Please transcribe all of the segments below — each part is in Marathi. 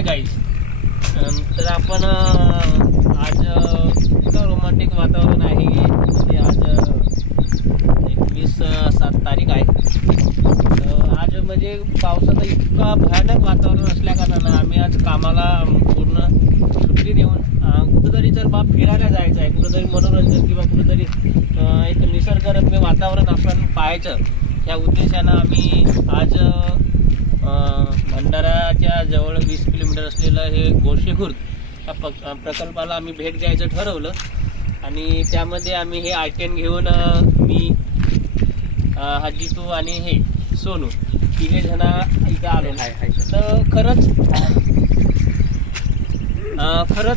Hi guys. तर आपण आज इतकं रोमांटिक वातावरण आहे की आज 21/7 तारीख आहे. तर आज म्हणजे पावसाचं इतका भयानक वातावरण असल्या कारणानं आम्ही आज कामाला पूर्ण सुट्टी देऊन कुठंतरी जर बा फिरायला जायचं आहे, कुठंतरी मनोरंजन किंवा कुठंतरी एक निसर्गरम्य वातावरण आपण पाहायचं या उद्देशानं आम्ही आज भंडाराच्या जवळ 20 किलोमीटर असलेलं हे गोरशेखुर्द या प्रकल्पाला आम्ही भेट द्यायचं ठरवलं. आणि त्यामध्ये आम्ही हे आयटेन घेऊन मी हाजीतू आणि हे सोनू तिघे जण इथं आलो आहे. तर खरंच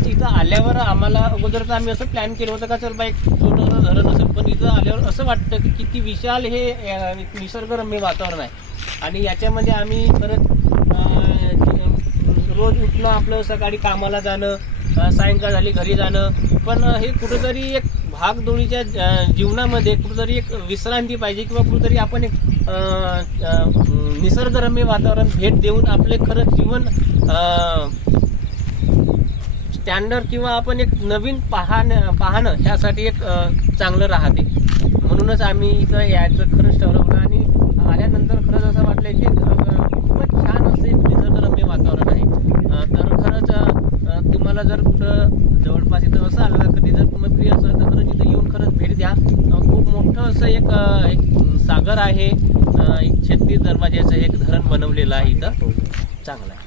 इथं आल्यावर आम्हाला अगोदर तर आम्ही असं प्लॅन केलं होतं का चल बाईक छोटं धरण असेल, पण इथं आल्यावर असं वाटतं की किती विशाल हे निसर्गरम्य वातावरण आहे. आणि याच्यामध्ये आम्ही परत रोज उठणं, आपलं सकाळी कामाला जाणं, सायंकाळ झाली घरी जाणं, पण हे कुठंतरी एक भागदौडीच्या जीवनामध्ये कुठंतरी एक विश्रांती पाहिजे किंवा कुठंतरी आपण एक निसर्गरम्य वातावरण भेट देऊन आपले खरंच जीवन स्टँडर्ड किंवा आपण एक नवीन पाहणं ह्यासाठी एक चांगलं राहते. म्हणूनच आम्ही इथं यायचं खरंच ठरवलं. आणि आल्यानंतर खरंच असं वाटलं की खूपच छान असं एक निसर्गरम्य वातावरण आहे. तर खरंच तुम्हाला जर कुठं जवळपास इथं असं आलं कधी जर तुम्ही फ्री असेल तर खरंच इथं येऊन खरंच भेट द्या. खूप मोठं असं एक सागर आहे, एक 36 दरवाज्याचं एक धरण बनवलेलं आहे इथं, चांगलं आहे.